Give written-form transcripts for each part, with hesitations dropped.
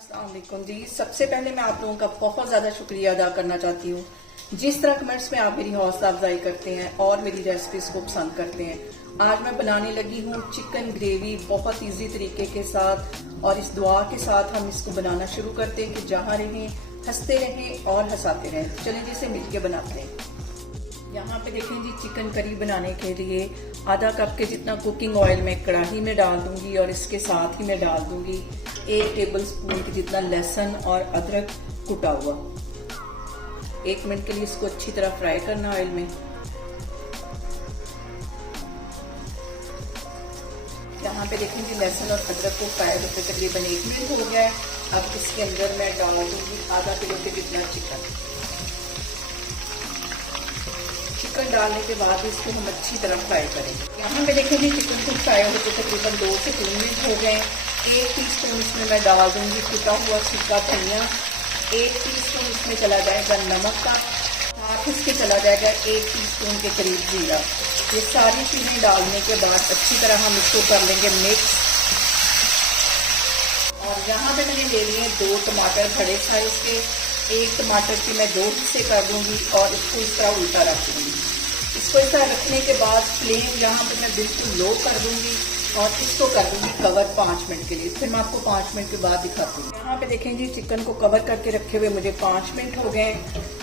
अस्सलाम वालेकुम जी। सबसे पहले मैं आप लोगों का बहुत ज़्यादा शुक्रिया अदा करना चाहती हूँ। जिस तरह कमेंट्स में आप मेरी हौसला अफजाई करते हैं और मेरी रेसिपीज को पसंद करते हैं। आज मैं बनाने लगी हूँ चिकन ग्रेवी बहुत इजी तरीके के साथ, और इस दुआ के साथ हम इसको बनाना शुरू करते हैं कि जहाँ रहें हंसते रहें और हंसाते रहें। चलिए जिसे मिलके बनाते हैं। यहाँ पे देखें जी, चिकन करी बनाने के लिए आधा कप के जितना कुकिंग ऑयल मैं कढ़ाई में डाल दूंगी, और इसके साथ ही मैं डाल दूंगी 1 टेबल स्पून के जितना लहसुन और अदरक कुटा हुआ। 1 मिनट के लिए इसको अच्छी तरह फ्राई करना ऑयल में। यहाँ पे देखें जी, लहसुन और अदरक को फ्राई होते तकरीबन 1 मिनट हो गया है। अब इसके अंदर मैं डाल दूंगी आधा किलो के जितना चिकन। चिकन डालने के बाद इसको हम अच्छी तरह फ्राई करेंगे। यहाँ पे देखेंगे चिकन को फ्राई होते तकरीबन 2 से 3 मिनट हो गए। 1 टीस्पून इसमें मैं डाल दूंगी कुटा हुआ सूखा धनिया। 1 टीस्पून इसमें चला जाएगा नमक का, साथ इसके चला जाएगा 1 टीस्पून के करीब जीरा। ये सारी चीजें डालने के बाद अच्छी तरह हम इसको कर लेंगे मिक्स। और यहाँ पे मैंने ले लिए 2 टमाटर बड़े साइज के। 1 टमाटर की मैं 2 हिस्से कर दूंगी और इसको इस तरह उल्टा रख दूंगी। इसको इस तरह रखने के बाद फ्लेम यहाँ पे मैं बिल्कुल लो कर दूंगी और इसको कर दूंगी कवर 5 मिनट के लिए। फिर मैं आपको 5 मिनट के बाद दिखाती हूँ। यहाँ पे देखें जी, चिकन को कवर करके रखे हुए मुझे 5 मिनट हो गए,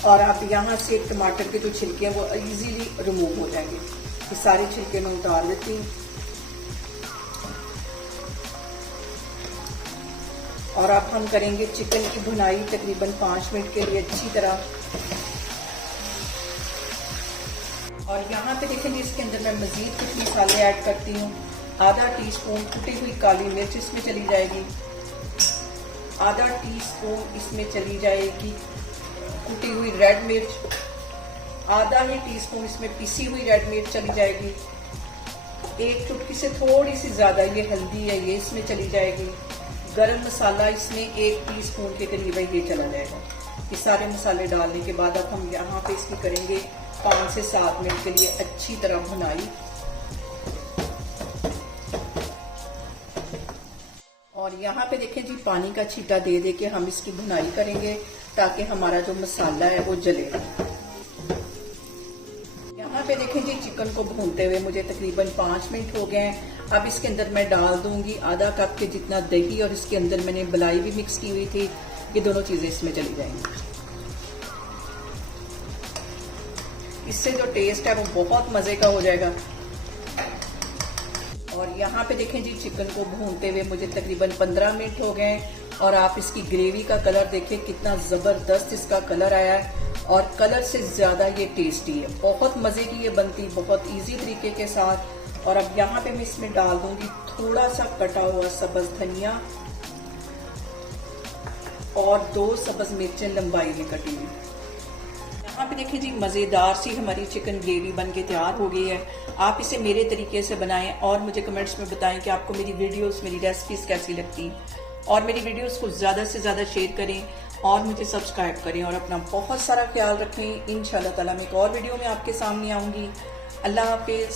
और आप यहाँ से टमाटर के जो छिलके हैं वो इजीली रिमूव हो जाएंगे। ये सारे छिलके मैं उतार देती हूँ। और अब हम करेंगे चिकन की भुनाई तकरीबन 5 मिनट के लिए अच्छी तरह। और यहाँ पे देखेंगे इसके अंदर मैं मजीद कुछ मसाले ऐड करती हूँ। आधा टीस्पून कुटी हुई काली मिर्च इसमें चली जाएगी। आधा टीस्पून इसमें चली जाएगी कुटी हुई रेड मिर्च। आधा ही टीस्पून इसमें पिसी हुई रेड मिर्च चली जाएगी। 1 चुटकी से थोड़ी सी ज्यादा ये हल्दी है, ये इसमें चली जाएगी। गरम मसाला इसमें 1 टीस्पून के करीब ये चला जाएगा। ये सारे मसाले डालने के बाद अब हम यहाँ पे इसकी करेंगे 5 से 7 मिनट के लिए अच्छी तरह भुनाई। और यहाँ पे देखें जी, पानी का छींटा दे दे के हम इसकी भुनाई करेंगे ताकि हमारा जो मसाला है वो जले। यहाँ पे देखें जी, चिकन को भूनते हुए मुझे तकरीबन 5 मिनट हो गए हैं। अब इसके अंदर मैं डाल दूंगी आधा कप के जितना दही, और इसके अंदर मैंने मलाई भी मिक्स की हुई थी। ये दोनों चीजें इसमें चली जाएंगी। इससे जो टेस्ट है वो बहुत मजे का हो जाएगा। और यहाँ पे देखें जी, चिकन को भूनते हुए मुझे तकरीबन 15 मिनट हो गए, और आप इसकी ग्रेवी का कलर देखिए कितना जबरदस्त इसका कलर आया है, और कलर से ज्यादा ये टेस्टी है। बहुत मजे की ये बनती, बहुत इजी तरीके के साथ। और अब यहाँ पे मैं इसमें डाल दूंगी थोड़ा सा कटा हुआ सब्ज धनिया और 2 सब्ज मिर्चें लंबाई में कटी हुई। यहाँ पे देखिए जी, मजेदार सी हमारी चिकन ग्रेवी बन के तैयार हो गई है। आप इसे मेरे तरीके से बनाएं और मुझे कमेंट्स में बताएं कि आपको मेरी वीडियोस, मेरी रेसिपीज कैसी लगती हैं। और मेरी वीडियोस को ज्यादा से ज्यादा शेयर करें और मुझे सब्सक्राइब करें, और अपना बहुत सारा ख्याल रखें। इंशाल्लाह ताला मैं एक और वीडियो में आपके सामने आऊंगी। अल्लाह हाफिज।